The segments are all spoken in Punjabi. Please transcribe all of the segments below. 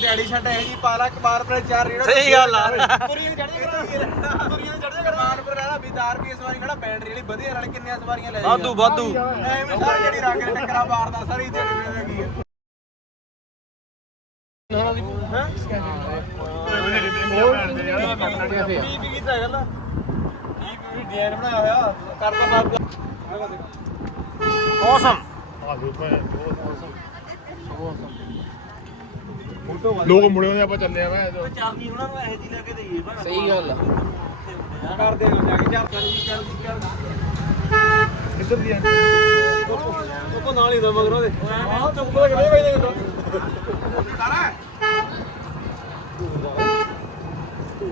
ਦਿਹਾੜੀ ਛੱਡ ਹੈ ਜੀ ਪਾਲਾ ਕਬਾਰ ਪਰ ਚਾਰ ਰੇੜਾ ਸਹੀ ਗੱਲ ਆ। ਤੁਰੀਆਂ ਚੜ ਜਾ ਤੁਰੀਆਂ ਚੜ ਜਾ ਕਰਮਾਨਪੁਰ ਰਹਿਣਾ ਬਿਦਾਰ ਵੀ ਸਵਾਰੀ ਖੜਾ ਬੈਟਰੀ ਵਾਲੀ ਵਧੀਆ ਨਾਲ ਕਿੰਨੀਆਂ ਸਵਾਰੀਆਂ ਲੈ ਵਾਧੂ ਵਾਧੂ। ਐਵੇਂ ਸਾਰੀ ਜਿਹੜੀ ਰੰਗ ਦੇ ਟੱਕਰਾਂ ਮਾਰਦਾ ਸਾਰੀ ਦਿਹਾੜੀ ਵੇਵੇਗੀ ਕਿਆ ਵੀ ਕੀ ਗੱਲ ਆ? ਇਹ ਵੀ ਡਿਜ਼ਾਈਨ ਬਣਾਇਆ ਹੋਇਆ? ਕਰਦਾ ਮਾਰ ਔਸਮ ਆ ਲੋਕ ਲੋਕ ਮੁੜੇ ਹੁੰਦੇ ਆਪਾਂ ਚੱਲੇ ਆ ਮੈਂ ਚਾਬੀ ਉਹਨਾਂ ਨੂੰ ਇਹੋ ਜੀ ਲੈ ਕੇ ਦੇਈਏ ਪਰ ਸਹੀ ਗੱਲ ਆ। ਕਰ ਦੇ ਜਾ ਕੇ ਚਾਰ ਕਰ ਕਰ ਜੀ ਕਰ ਕਿੱਧਰ ਦੀ ਆ? ਉਹ ਕੋ ਨਾਲ ਹੀ ਦਾ ਮਗਰੋਂ ਦੇ। ਆਹ ਚੁੱਪ ਕਰ ਬਈ ਦੇ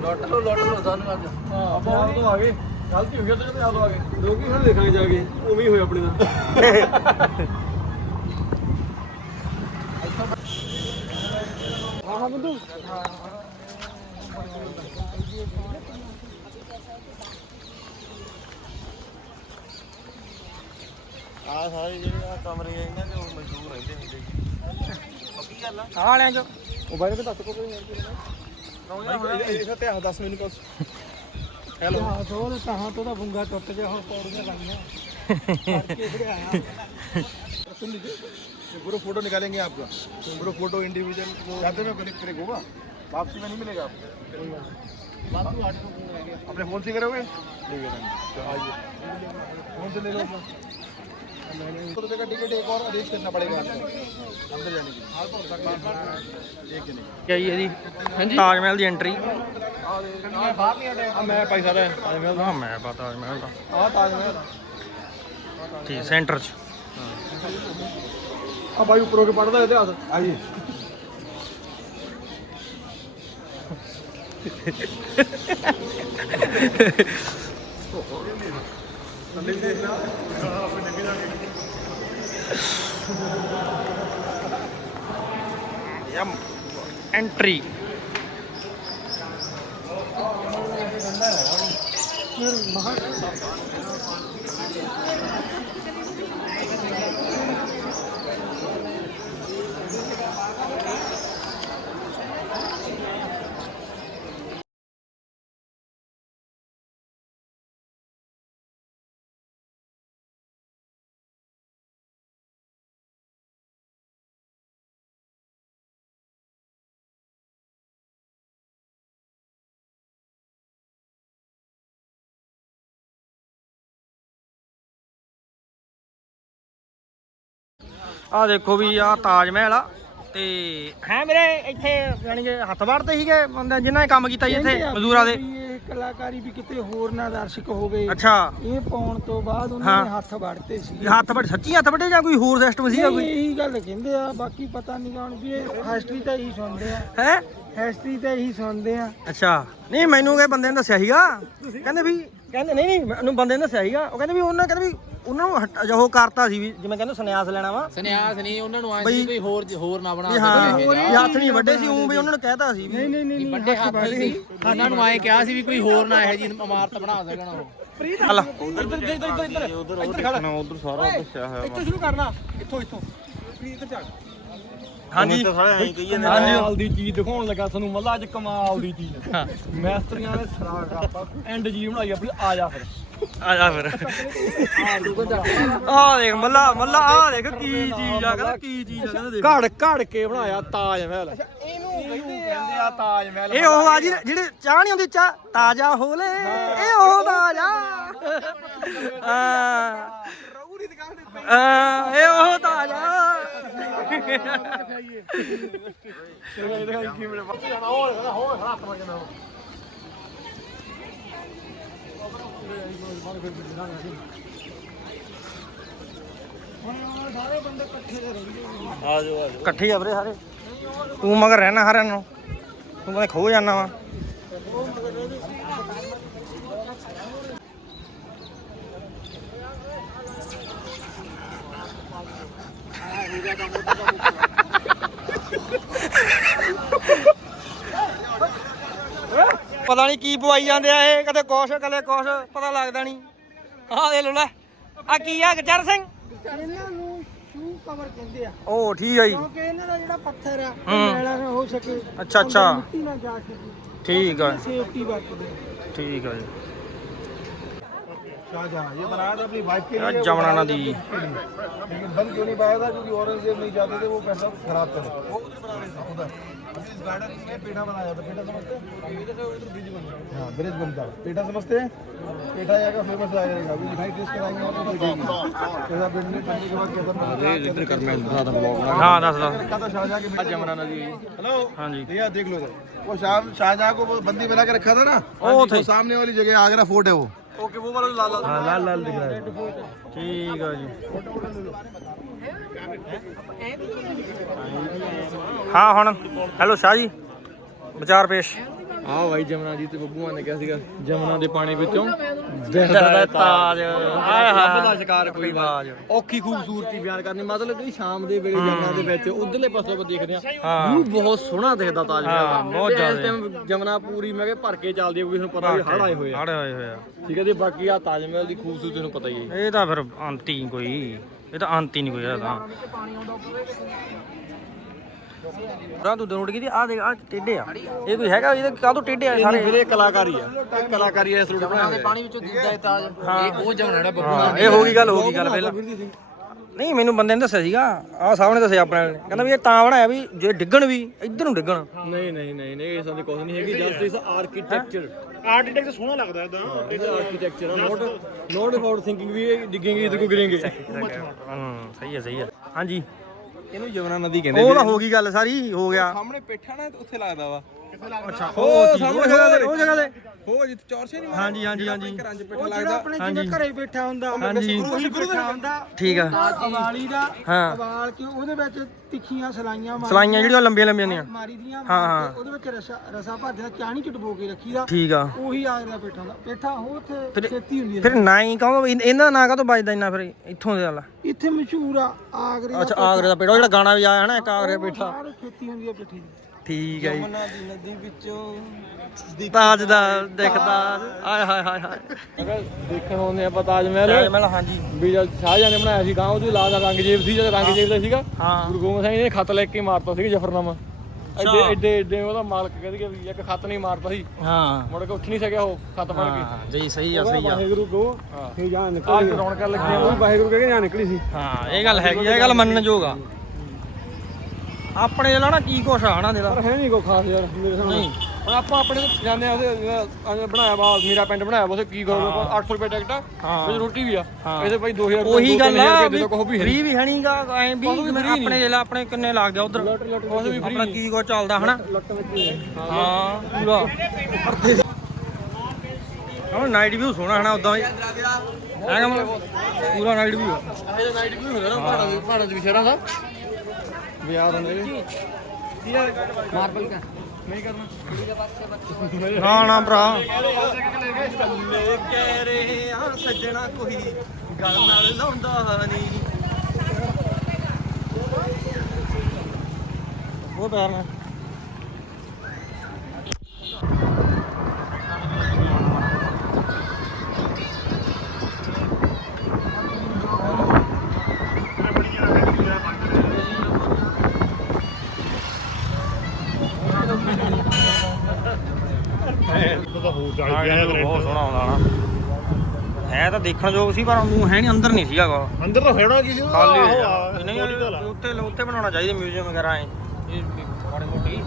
ਲੁੱਟ ਲੋ ਲੁੱਟ ਲੋ ਸਾਨੂੰ ਅੱਜ। ਆਪਾਂ ਉਹ ਤੋਂ ਆ ਗਏ। ਗਲਤੀ ਹੋ ਗਈ ਤਾਂ ਜਦੋਂ ਆ ਗਏ। ਲੋਕੀ ਹੁਣ ਦੇਖਾਂਗੇ ਜਾ ਕੇ ਉਵੇਂ ਹੀ ਹੋਇਆ ਆਪਣੇ ਨਾਲ। ਹਾਂ ਬੰਦੂ ਆ ਸਾਰੇ ਜਿਹੜੇ ਆ ਕਮਰੇ ਆ ਇਹਨਾਂ ਦੇ ਮਜ਼ਦੂਰ ਰਹਿੰਦੇ ਹੁੰਦੇ ਆ? ਵਾਲਿਆਂ ਚ। ਉਹ ਬਾਰੇ ਤਾਂ ਦੱਸ ਕੋ ਕੋਈ ਇਹ ਤੇ 10 ਮਿੰਟ ਕੋਸ ਹੈਲੋ ਹਾਂ ਤੋਂ ਕਹਾਂ ਤੋਂ ਦਾ ਬੁੰਗਾ ਟੁੱਟ ਗਿਆ ਹੁਣ ਪੌੜੀਆਂ ਲਾਈਆਂ। ਕਰਕੇ ਫਿਰ ਆਇਆ सुन लीजिए ये पूरा फोटो निकालेंगे आपका पूरा फोटो इंडिविजुअल जाते में क्लिक करेगा होगा वापसी में नहीं मिलेगा आपको अपने फोन से करोगे ठीक है तो आइए फोन से ले लो अपना सौ रुपये का टिकट एक और अरेंज करना पड़ेगा आपको अंदर जाने के लिए एक जने ਕੀ ਹੈ ਜੀ ਤਾਜ ਮਹਿਲ ਦੀ ਐਂਟਰੀ बाहर नहीं आते हाँ मैं पैसा रहा है ਹਾਂ ਮੈਂ ਪਤਾ ਤਾਜ ਆ ਬਾਈ ਉੱਪਰੋਂ ਕੇ ਪੜਦਾ ਇਤਿਹਾਸ। ਹਾਂਜੀ ਥੱਲੇ ਵੀ ਦੇਖ ਲਾ ਆਪੇ ਡਿੱਗ ਜਾਗੇ ਯਮ ਐਂਟਰੀ ਮੇਰੇ ਮਹਾਂ ਆ ਦੇਖੋ ਵੀ ਆ ਤਾਜ ਮਹਿਲ ਆ ਤੇ ਹੈ ਮੇਰੇ ਇੱਥੇ ਯਾਨੀ ਕਿ ਹੱਥ ਵੜਦੇ ਸੀਗੇ ਬੰਦੇ ਜਿਨ੍ਹਾਂ ਨੇ ਕੰਮ ਕੀਤਾ ਜੀ ਇੱਥੇ ਮਜ਼ਦੂਰਾਂ ਦੇ। ਇਹ ਕਲਾਕਾਰੀ ਵੀ ਕਿਤੇ ਹੋਰ ਨਾ ਦਰਸ਼ਕ ਹੋਵੇ। ਅੱਛਾ। ਇਹ ਪਾਉਣ ਤੋਂ ਬਾਅਦ ਉਹਨਾਂ। ਨੇ ਹੱਥ ਵੜਤੇ ਸੀ। ਹੱਥ ਵੜ ਸੱਚੀ ਹੱਥ ਵੱਡੇ ਜਾਂ ਕੋਈ ਹੋਰ ਸਿਸਟਮ ਸੀਗਾ ਕੋਈ? ਇਹੀ ਗੱਲ ਕਹਿੰਦੇ ਆ ਬਾਕੀ ਪਤਾ ਨਹੀਂ ਕੌਣ ਵੀ ਇਹ ਹਿਸਟਰੀ ਤਾਂ ਇਹੀ ਸੁਣਦੇ ਆ। ਹੈ? ਹਿਸਟਰੀ ਤਾਂ ਇਹੀ ਸੁਣਦੇ ਆ। ਅੱਛਾ। ਨਹੀਂ ਮੈਨੂੰ ਇਹ ਬੰਦੇ ਨੇ ਦੱਸਿਆ ਸੀਗਾ। ਕਹਿੰਦੇ ਵੀ ਕਹਿੰਦੇ ਨਹੀਂ ਨਹੀਂ ਮੈਨੂੰ ਬੰਦੇ ਨੇ ਦੱਸਿਆ ਸੀਗਾ। ਉਹ ਕਹਿੰਦੇ ਵੀ ਉਹਨਾਂ ਕਹਿੰਦੇ ਵੀ ਉਹਨਾਂ ਨੂੰ ਹਟ- ਜੋ ਉਹ ਕਰਤਾ ਸੀ ਵੀ ਜਿਵੇਂ ਕਹਿੰਦੇ ਸੰਨਿਆਸ ਲੈਣਾ ਵਾ। ਸੰਨਿਆਸ ਨਹੀਂ ਉਹਨਾਂ ਨੂੰ ਸੀ ਕੋਈ ਹੋਰ ਹੋਰ ਨਾ ਬਣਾ ਵੀ ਹਾਂ ਵੀ ਹੱਥ ਨਹੀਂ ਵੱਡੇ ਸੀ ਉਹ ਵੀ ਉਹਨਾਂ ਨੂੰ ਕਹਿਤਾ ਸੀ ਵੀ ਨਹੀਂ ਨਹੀਂ ਨਹੀਂ ਵੱਡੇ ਹੱਥ ਸੀ। ਉਹਨਾਂ ਨੂੰ ਆਏ ਕਿਹਾ ਸੀ ਵੀ ਕੋਈ ਹੋਰ ਨਾ ਇਹੋ ਜੀ ਇਮਾਰਤ ਬਣਾ ਸਕਣ ਉਹ। ਹਲਾ। ਇੱਥੋਂ ਸ਼ੁਰੂ ਕਰਨਾ। ਇੱਥੋਂ ਇੱਥੋਂ। ਇੱਧਰ ਚੱਲ। ਹਾਂਜੀ। ਹਾਂਜੀ ਕਮਾਲ ਦੀ ਚੀਜ਼ ਦਿਖਾਉਣ ਲੱਗਾ ਤੁਹਾਨੂੰ। ਮੱਲਾ ਅੱਜ ਕਮਾਲ ਦੀ ਚੀਜ਼। ਮੈਸਤਰੀਆਂ ਨੇ ਸਰਾਗ ਆਪਾਂ ਐਂਡ ਜੀ ਬਣਾਈ ਆਪਣੀ ਆ ਜਾ ਫਿਰ। ਆ ਜਾ ਫਿਰ। ਆ ਦੇਖ ਮੱਲਾ ਮੱਲਾ ਆ ਦੇਖ ਕੀ ਚੀਜ਼ ਆ ਕਹਿੰਦਾ ਕੀ ਚੀਜ਼ ਆ ਕਹਿੰਦਾ ਦੇਖ। ਘੜ ਘੜ ਕੇ ਬਣਾਇਆ ਤਾਜ ਮਹਿਲ। ਇਹਨੂੰ ਕਹਿੰਦੇ ਆ ਤਾਜ ਮਹਿਲ ਇਹ ਉਹ ਆ ਜੀ ਜਿਹੜੇ ਚਾਹ ਨਹੀਂ ਹੁੰਦੀ ਚਾਹ ਤਾਜ਼ਾ ਹੋ ਲੈ ਇਹ ਉਹ ਤਾਜ਼ਾ। ਆ ਦੀ ਇਹ ਉਹ ਤਾਜ਼ਾ। ਇਹ ਦਿਖਾਈ ਕਿਵੇਂ ਬੱਚੇ ਜਾਣਾ ਹੋਰ ਹੱਥ ਮਾਰ ਕੇ ਨਾ ਸਾਰੇ ਬੰਦੇ ਇਕੱਠੇ ਦੇ ਰਹਿੰਦੇ ਆ ਵੀਰੇ ਸਾਰੇ। ਤੂੰ ਮਗਰ ਰਹਿਣਾ ਹਰਿਆਂ ਨੂੰ ਤੂੰ ਕਹਿੰਦਾ ਖੋ ਜਾਣਾ ਵਾ। ਪਤਾ ਨਹੀਂ ਕੀ ਪਵਾਈ ਜਾਂਦੇ ਆ ਇਹ ਕਦੇ ਕੁਛ ਕਦੇ ਕੁਛ ਪਤਾ ਲੱਗਦਾ ਨਹੀਂ ਆਹ ਦੇ ਲੋ ਲੈ ਆ ਕੀ ਆ ਗਜਰ ਸਿੰਘ ਇਹਨਾਂ ਨੂੰ ਸ਼ੂ ਕਵਰ ਕਹਿੰਦੇ ਆ ਉਹ ਠੀਕ ਆ ਜੀ ਕਿਉਂਕਿ ਇਹਨਾਂ ਦਾ ਜਿਹੜਾ ਪੱਥਰ ਆ ਹੂੰ। ਉਹ ਮੈਲਾ ਨਾ ਹੋ ਸਕੇ ਅੱਛਾ, ਅੱਛਾ। ਅੰਦਰ ਮਿੱਟੀ ਨਾ ਜਾ ਸਕੇ ਠੀਕ ਆ ਸੇਫਟੀ ਵਰਤਦੇ ਆ। ਠੀਕ ਆ ਜੀ शाहजहां ये बनाया था अपनी वाइफ के ਆ ਜਮਨਾ ਨਦੀ लेकिन बंद क्यों नहीं पाया था क्योंकि औरंगजेब नहीं चाहते थे वो पैसा खराब करे ब्रिज हाँ, बनता है। पेटा समझते पेटा यहाँ फ़ेमस हेलो तो हाँ, हाँ, भैया देख लो वो शाम शाहजहां को बंदी बना के रखा था ना? ओ थे सामने वाली जगह आगरा फोर्ट है वो। ओके वो वाला लाल लाल। लाल लाल दिख रहा है। ठीक है जी। ਹਾਂ ਹੁਣ। ਹੈਲੋ ਸ਼ਾਹ ਜੀ। ਵਿਚਾਰ ਪੇਸ਼। ਆਹ ਬਾਈ ਜਮਨਾ ਜੀ ਤੇ ਬੱਬੂਆਂ ਨੇ ਕਿਹਾ ਸੀਗਾ ਜਮਨਾ ਦੇ ਪਾਣੀ ਵਿੱਚੋਂ ਦਰਦਾ ਤਾਜ। ਹਾਏ। ਹਾਏ ਦਾ ਸ਼ਿਕਾਰ ਕੋਈ ਬਾਜ ਔਖੀ ਖੂਬਸੂਰਤੀ ਬਿਆਨ ਕਰਨੀ। ਮਤਲਬ ਕਿ ਸ਼ਾਮ ਦੇ ਵੇਲੇ ਜਮਨਾ ਦੇ ਵਿੱਚ ਉਧਰਲੇ ਪਾਸੋਂ ਆਪਾਂ ਦੇਖਦੇ ਆ ਹਾਂ। ਵਿਊ ਬਹੁਤ ਸੋਹਣਾ ਦਿਖਦਾ ਤਾਜ ਮਹਿਲ ਹਾਂ, ਬਹੁਤ ਤੇ ਇਸ ਜ਼ਿਆਦਾ। time ਜਮਨਾ ਪੂਰੀ ਮੈਂ ਕਿਹਾ ਭਰ ਕੇ ਚੱਲਦੀ ਹੈ ਕਿਉਂਕਿ ਤੁਹਾਨੂੰ ਪਤਾ ਵੀ ਹੜ ਆਏ ਹੋਏ ਆ। ਹੜ ਆਏ ਹੋਏ ਆ। ਠੀਕ ਹੈ ਜੀ ਬਾਕੀ ਆ ਤਾਜ ਮਹਿਲ ਦੀ ਖੂਬਸੂਰਤੀ ਤੁਹਾਨੂੰ ਪਤਾ ਹੀ ਹੈ। ਇਹ ਤਾਂ ਫਿਰ ਅੰਤ ਹੀ ਕੋਈ। ਇਹ ਤਾਂ ਅੰਤ ਹੀ ਨਹੀਂ ਕੋਈ ਇਹਦਾ ਰਾਂ ਤੂੰ ਨੋਟ ਕੀਤੀ ਆ ਦੇਖ ਆ ਟੇਡੇ ਆ। ਇਹ ਕੋਈ ਹੈਗਾ ਇਹਦੇ ਕਾਹ ਤੋਂ ਟੇਡੇ ਆ ਸਾਰੇ? ਵੀਰੇ ਕਲਾਕਾਰੀ ਆ। ਇਹ ਕਲਾਕਾਰੀ ਐ ਇਸ ਰੂਟ ਬਣਾਇਆ ਦੇ। ਪਾਣੀ ਵਿੱਚੋਂ ਦਿਖਦਾ ਹੈ। ਤਾਜ ਇਹ ਉਹ ਜਮਨਾ ਜਿਹੜਾ ਬੱਬੂ ਇਹ ਹੋ ਗਈ ਗੱਲ ਹੋ ਗਈ ਗੱਲ ਪਹਿਲਾਂ ਨਹੀਂ ਮੈਨੂੰ ਬੰਦੇ ਨੇ ਦੱਸਿਆ ਸੀਗਾ ਆ ਸਾਹਮਣੇ ਦੱਸਿਆ ਆਪਣੇ ਵਾਲੇ ਨੇ। ਕਹਿੰਦਾ ਵੀ ਇਹ ਤਾਂ ਬਣਾਇਆ ਵੀ ਜੇ ਡਿੱਗਣ ਵੀ ਇੱਧਰ ਨੂੰ ਡਿੱਗਣ। ਨਹੀਂ ਨਹੀਂ ਨਹੀਂ ਨਹੀਂ ਇਸ ਦੇ ਕੁਝ ਨਹੀਂ ਹੈਗੀ ਜਸਟ ਇਸ ਆਰਕੀਟੈਕਚਰ ਆਰਕੀਟੈਕਟ ਸੋਹਣਾ ਲੱਗਦਾ ਇਦਾਂ ਇਹ architecture not not about thinking ਵੀ ਇਹ ਡਿੱਗेंगे ਇਹਦੇ ਕੋ ਗਿਰेंगे ਹੂੰ ਸਹੀ ਹੈ ਸਹੀ ਹੈ। ਹਾਂਜੀ। ਇਹਨੂੰ ਜਮਨਾ ਨਦੀ ਉਹ ਤਾਂ ਹੋ ਗਈ ਗੱਲ ਸਾਰੀ ਹੋ ਗਿਆ। ਸਾਹਮਣੇ ਪੇਠਾ ਨਾ ਉੱਥੇ ਲੱਗਦਾ ਵਾ। ਅੱਛਾ ਉਹ ਸਾਹਮਣੇ ਜਗ੍ਹਾ ਤੇ ਉਹ ਜਗ੍ਹਾ ਤੇ। ਹੋ ਜਿੱਥੇ ਚੌਰਸੇ ਨਹੀਂ ਹਾਂਜੀ ਹਾਂਜੀ ਹਾਂਜੀ। ਘਰਾਂ 'ਚ ਉਹ ਜਿਹੜਾ ਆਪਣੇ ਜਿਵੇਂ ਘਰੇ ਬੈਠਾ ਹੁੰਦਾ ਹਾਂਜੀ। ਉਹੀ ਬੈਠਾ ਹੁੰਦਾ। ਠੀਕ ਆ। ਅਵਾਲੀ ਦਾ ਹਾਂ। ਅਵਾਲ ਕੇ ਉਹਦੇ ਵਿੱਚ ਤਿੱਖੀਆਂ ਸਲਾਈਆਂ ਮਾਰ- ਸਲਾਈਆਂ ਜਿਹੜੀਆਂ ਲੰਬੀਆਂ ਲੰਬੀਆਂ ਨੇ ਮਾਰੀ ਦੀਆਂ ਹਾਂ, ਮਾਰ ਹਾਂ। ਕੇ ਉਹਦੇ ਵਿੱਚ ਰਸਾ ਰਸਾ ਭਰਦਾ ਚਾਣੀ ਚ ਡਬੋ ਕੇ ਰੱਖੀਦਾ ਠੀਕ ਆ। ਉਹੀ ਆ ਰਿਹਾ ਬੈਠਾ ਹੁੰਦਾ। ਬੈਠਾ ਉਹ ਉੱਥੇ ਫਿਰ- ਖੇਤੀ ਹੁੰਦੀ ਹੈ ਫਿਰ ਨਾ ਹੀ ਕਹੋ ਇਹਨਾਂ ਨਾਂ ਕਾਹਤੋਂ ਵੱਜਦਾ ਇੰਨਾ ਫਿਰ ਇੱਥੋਂ ਦੇ ਵਾਲਾ। ਇੱਥੇ ਮਸ਼ਹੂਰ ਆ ਆਗਰੇ ਦਾ ਅੱਛਾ ਆਗਰੇ ਦਾ ਪੇੜ ਉਹ ਜਿਹੜਾ ਗਾਣਾ ਵੀ ਆਇਆ ਹੈ ਨਾ ਇੱਕ ਆਗਰੇ ਦਾ ਪੇਠਾ। ਸਾਰੇ ਖੇਤੀ ਹੁੰਦੀ ਹੈ ਪਿੱਠੀ ਦੀ। ਠੀਕ ਹੈ ਜੀ। ਦੀ ਨਦੀ ਵਿੱਚੋਂ ਤਾਜ ਦਾ ਦਿਖਦਾ। ਆਏ ਹਾਏ ਹਾਏ ਹਾਏ। ਦੇਖਣ ਆਉਂਦੇ ਆਪਾਂ ਤਾਜ ਮਹਿਲ। ਤਾਜ ਮਹਿਲ ਹਾਂਜੀ। ਵੀ ਜਦ ਸ਼ਾਹਜਹਾਨ ਨੇ ਬਣਾਇਆ ਸੀ ਗਾਂ ਉਹਦੀ ਲਾਜ ਦਾ ਰੰਗਜੇਬ ਸੀ ਜਦ ਰੰਗਜੇਬ ਦਾ ਸੀਗਾ ਹਾਂ। ਗੁਰੂ ਗੋਬਿੰਦ ਸਿੰਘ ਜੀ ਨੇ ਖੱਤ ਲੈ ਕੇ ਮਾਰਤਾ ਸੀ ਜਫਰਨਾਮਾ। ਐਡੇ ਐਡੇ ਐਡੇ ਉਹਦਾ ਮਾਲਕ ਕਹਿੰਦੇ ਕਿ ਵੀ ਇੱਕ ਖੱਤ ਨਹੀਂ ਮਾਰਤਾ ਸੀ। ਹਾਂ। ਮੁੜ ਕੇ ਉੱਠ ਨਹੀਂ ਸਕਿਆ ਉਹ ਖੱਤ ਫੜ ਕੇ। ਹਾਂ ਜੀ ਸਹੀ ਆ ਸਹੀ ਆ। ਵਾਹਿਗੁਰੂ ਕੋ ਫੇ ਜਾਨ ਨਿਕਲੀ। ਰੌਣਕਾਂ ਲੱਗੀਆਂ। ਉਹ ਵਾਹਿਗੁਰੂ ਕਹਿ ਕੇ ਜਾਨ ਨਿਕਲੀ ਸੀ। ਹਾਂ ਇਹ ਗੱਲ ਹੈਗੀ ਆ, ਇਹ ਗੱਲ ਮੰਨਣ ਯੋਗ ਆ। ਆਪਣੇ ਜਿਹੜਾ ਨਾ ਕੀ ਕੁਛ ਆ ਨਾ ਜਿਹੜਾ ਪਰ ਹੈ ਨਹੀਂ ਕੋ ਖਾਸ ਯਾਰ ਮੇਰੇ ਸਾਹਮਣੇ। ਨਹੀਂ। ਹੁਣ ਆਪਾਂ ਆਪਣੇ ਤੋਂ ਜਾਂਦੇ ਆ ਉਹਦੇ ਬਣਾਇਆ ਵਾ ਮੇਰਾ ਪਿੰਡ ਬਣਾਇਆ ਵਾ ਉਸੇ ਕੀ ਕਰੋਗੇ ਆਪਾਂ? 800 ਰੁਪਏ ਟਿਕਟ ਆ ਹਾਂ। ਵਿੱਚ ਰੋਟੀ ਵੀ ਆ। ਹਾਂ। ਇਹਦੇ ਭਾਈ 2000 ਰੁਪਏ ਉਹੀ ਗੱਲ ਆ ਦੇ ਕੋ ਵੀ ਹੈ ਫ੍ਰੀ ਵੀ ਹਣੀਗਾ ਐ ਵੀ ਕੁਛ ਵੀ free ਨਹੀਂ। ਆਪਣੇ ਜਿਹੜਾ ਆਪਣੇ ਕਿੰਨੇ ਲੱਗ ਗਿਆ ਉਧਰ? ਕੁਛ ਵੀ free ਆਪਣਾ ਕੀ ਕੁਛ ਚੱਲਦਾ ਹਨਾ? ਲੱਤਾਂ ਵਿੱਚ ਹਾਂ। ਪੂਰਾ। ਹਾਂ ਨਾਈਟ ਵਿਊ ਸੋਹਣਾ ਹਨਾ ਉਦਾਂ ਹੀ ਹੈਗਾ ਮਤਲਬ ਪੂਰਾ ਨਾਈਟ ਵਿਊ ਇਹ ਨਾਈਟ ਵੀ ਹੁੰਦਾ ਨਾ ਪਹਾੜਾਂ ਦੇ ਪਹਾੜਾਂ ਦੇ ਸ਼ਹਿਰਾਂ ਦਾ। ਵਿਆਹ ਹੁੰਦੇ ਮਾਰਬਲ ਕਾ। ਨਹੀਂ ਕਰਨਾ। ਨਾ ਨਾ ਭਰਾ। ਕਹਿ ਰਹੇ ਆ ਸੱਜਣਾ ਕੋਈ ਗੱਲ ਨਾਲ ਲਾਉਂਦਾ ਨਹੀਂ ਉਹ ਪੈਰ ਨਾਲ। ਤਾਂ ਹੋ ਚੱਲ ਹਾਂ ਗਿਆ ਇਹ ਬਹੁਤ ਸੋਹਣਾ ਆਉਂਦਾ ਨਾ। ਹੈ ਤਾਂ ਦੇਖਣ ਯੋਗ ਸੀ ਪਰ ਉਹ ਹੈ ਨਹੀਂ ਅੰਦਰ ਨਹੀਂ ਸੀਗਾ ਗਾ ਅੰਦਰ ਤਾਂ ਹੋਣਾ ਕੀ ਸੀ ਖਾਲੀ ਨਹੀਂ। ਉੱਥੇ ਉੱਥੇ ਬਣਾਉਣਾ ਚਾਹੀਦਾ ਮਿਊਜ਼ੀਅਮ ਵਗੈਰਾ ਐ। ਇਹ ਮਾੜੀ ਮੋਟੀ।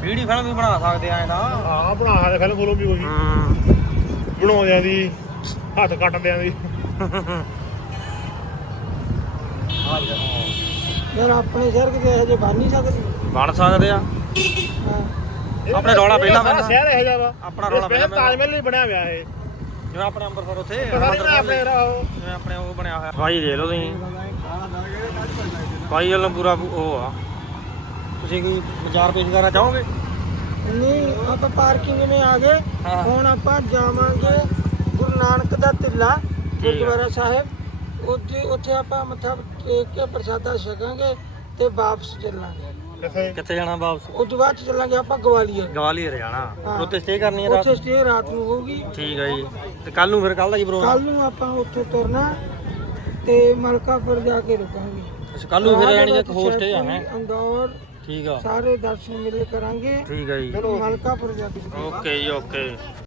ਵੀਡੀ ਫਿਲਮ ਵੀ ਬਣਾ ਸਕਦੇ ਆ ਨਾ ਹਾਂ ਬਣਾ ਹਾਲੇ ਫਿਲਮ ਫੋਲੋ ਵੀ ਕੋਈ ਹੂੰ। ਬਣਾਉਂਦਿਆਂ ਦੀ ਹੱਥ ਕੱਟਦਿਆਂ ਦੀ। ਯਾਰ ਆਪਣੇ ਸ਼ਹਿਰ ਕਿਤੇ ਇਹੋ ਜਿਹੇ ਬਣ ਨਹੀਂ ਸਕਦੇ। ਬਣ ਸਕਦੇ ਆ। ਹਾਂ। ਆਪਣੇ ਰੌਲਾ ਪਹਿਲਾਂ ਸਾਰਾ ਪੈਂਦਾ। ਸ਼ਹਿਰ ਇਹੋ ਜਿਹਾ ਵਾ। ਆਪਣਾ ਰੌਲਾ ਪਹਿਲਾਂ ਤਾਜ ਮਹਿਲ ਲਈ ਬਣਿਆ ਹੋਇਆ ਇਹ। ਜਿਵੇਂ ਆਪਣੇ ਅੰਮ੍ਰਿਤਸਰ ਉੱਥੇ ਨਾ ਆਪਣੇ ਰਾਹ ਜਿਵੇਂ ਆਪਣੇ ਉਹ ਬਣਿਆ ਹੋਇਆ। ਭਾਈ ਦੇ ਲਓ ਤੁਸੀਂ। ਸਫ਼ਾਈ ਵਾਲਾ ਪੂਰਾ ਉਹ ਆ। ਤੁਸੀਂ ਕੋਈ ਵਿਚਾਰ ਪੇਸ਼ ਕਰਨਾ ਚਾਹੋਗੇ? ਨਹੀਂ ਆਪਾਂ ਪਾਰਕਿੰਗ ਮੇ ਆ ਗਏ। ਹੁਣ ਆਪਾਂ ਜਾਵਾਂਗੇ ਗੁਰੂ ਨਾਨਕ ਦਾ ਤਿੱਲਾ ਗੁਰਦੁਆਰਾ ਸਾਹਿਬ। ਉੱਥੇ ਉੱਥੇ ਆਪਾਂ ਮੱਥਾ ਟੇਕ ਕੇ ਪ੍ਰਸਾਦਾ ਛਕਾਂਗੇ ਤੇ ਵਾਪਸ ਚੱਲਾਂਗੇ। ਕਿੱਥੇ? ਕਿੱਥੇ ਜਾਣਾ ਵਾਪਸ? ਉਸ ਤੋਂ ਬਾਅਦ 'ਚ ਚੱਲਾਂਗੇ ਆਪਾਂ ਗਵਾਲੀਅਰ। ਗਵਾਲੀਅਰ ਜਾਣਾ। ਹਾਂ। ਉੱਥੇ ਸਟੇ ਕਰਨੀ ਹੈ ਰਾਤ ਉੱਥੇ ਸਟੇ ਰਾਤ ਨੂੰ ਹੋਊਗੀ। ਠੀਕ ਹੈ ਜੀ। ਤੇ ਕੱਲ ਨੂੰ ਫਿਰ ਕੱਲ ਦਾ ਕੀ ਪ੍ਰੋਗਰਾਮ ਕੱਲ ਨੂੰ ਆਪਾਂ ਉੱਥੋਂ ਤੁਰਨਾ ਤੇ ਮਲਕਾਪੁਰ ਜਾ ਕੇ ਰੁਕਾਂਗੇ। ਅੱਛਾ ਕੱਲ ਨੂੰ ਫਿਰ ਰਾਤ ਜਾਣੀ ਕਿ ਵਿੱਚ ਹੋਰ ਸਟੇ ਜਾਣਾ ਇੰਦੌਰ ਠੀਕ ਆ। ਸਾਰੇ ਦਰਸ਼ਨ ਮਿਲੇ ਕਰਾਂਗੇ। ਠੀਕ ਹੈ ਜੀ। ਮਲਕਾਪੁਰ ਜਾ ਕੇ ਰੁਕਾਂਗੇ। ਓਕੇ ਜੀ ਓਕੇ।